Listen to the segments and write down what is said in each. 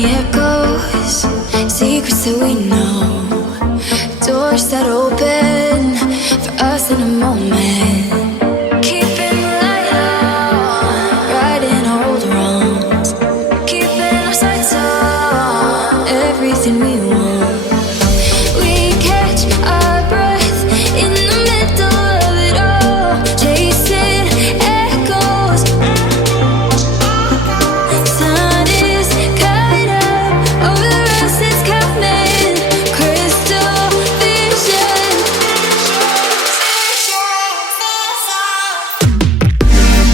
the echoes, secrets that we know, doors that open for us in a moment. Keeping the light on, righting old wrongs, keeping our sights on everything we want. We catch our breath in the middle of it all, chasing echoes. Sun is cut up over the rest, it's coming. Crystal vision.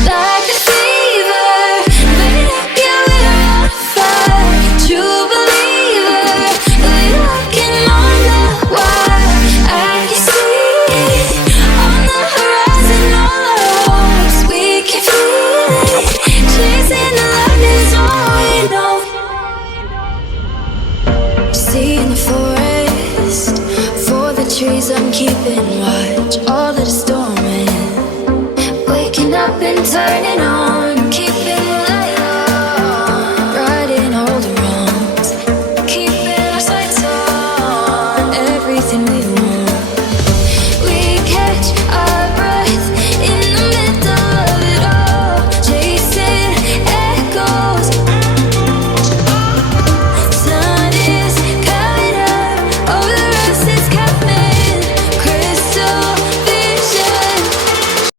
Like a fever, burning up, yeah, we're on fire. True believer, we're walking on the wire. I can see on the horizon all our hopes. We can feel it, chasing the light is all we know. See in the forest, for the trees I'm keeping watch. All that is storming, waking up and turning on.